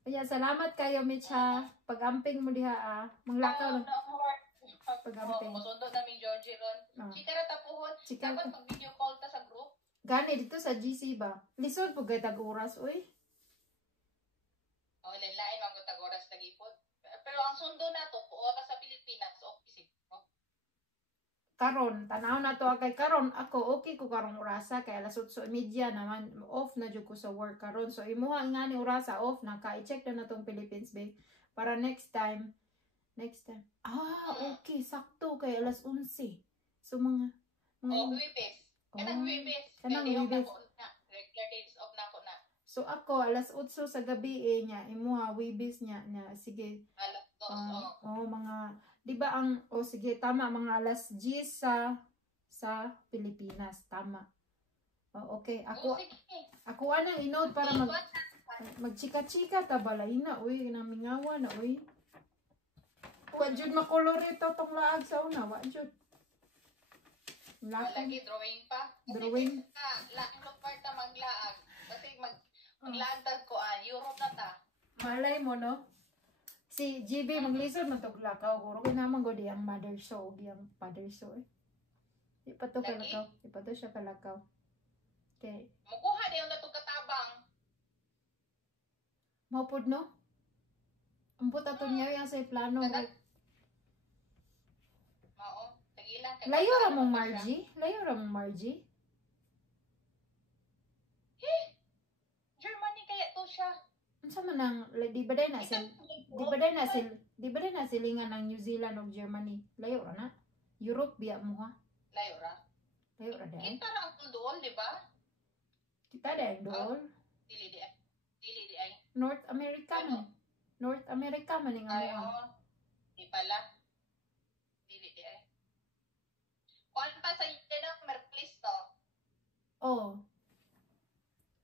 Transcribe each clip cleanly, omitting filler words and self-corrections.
Kaya salamat kayo, Mitcha. Pag-amping mo diha, ah. Manglakaw lang. Pag-amping. Musundo namin Georgie ron. Chika na tapuhon. Dapat mag-video call ta sa group. Gani, dito sa GC ba? Lisod po gaytag oras, uy. O, lain mga gutag oras lagi po. Pero ang sundo na to, puwa ka sa Pilipinas, office. Karon, tanaw na to kay karon ako okay ko karong orasa kay alas 8:30 naman off na jud ko sa work karon. So imuha nga ni orasa off na ka i-check na natong Philippines Bay para next time. Okay, sakto kay alas 11. So mga Wibis. Kanang Wibis. Kanang Wibis. Regular days off na ko na. So ako alas 8 sa gabi niya imuha Wibis niya na sige. Alas 2. Mga di ba ang sige tama mga alas 10 sa Pilipinas tama. Okay, ako anang inood para magchika-chika ta balay na uy namingawa na uy. Wa jud makolorito tong laag sa una, wa jud. Lagi drawing pa. Drawing. Laking luparta maglaag. Kasi maglaantag ko Europe na ta. Malay mo no. Si GB maglisod man tog lakaw guro kay naman gud ang mother show yang father show eh. Di pa to kalakaw, di pa to siya kalakaw. Okay. Mukuha dayon na tog katabang. Maupod no? Ampot ato niya yang sa plano. Mao, tagilan kay. Layo ra mong Margie? Layo ra mong Margie? Germany kaya to siya. Unsa man ang di ba na silingan ng New Zealand ug Germany? Layo ra na. Europe biya mo ha. Layo ra dai. Kita ra ang dool, di ba? Kita dai dool. Dili di ay. North America man. North America man nga mo. Di pala. Dili di ay. Kuan pa sa na Merklis to.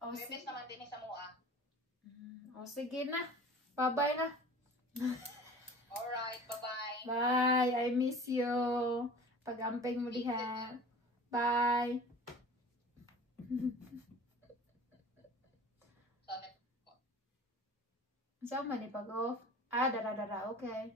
Merklis naman din sa mua. Sige na. Bye-bye na. Alright, bye-bye. Bye. I miss you. Pag-amping mo diha. Bye. Saan man ipag-off? Dara. Okay.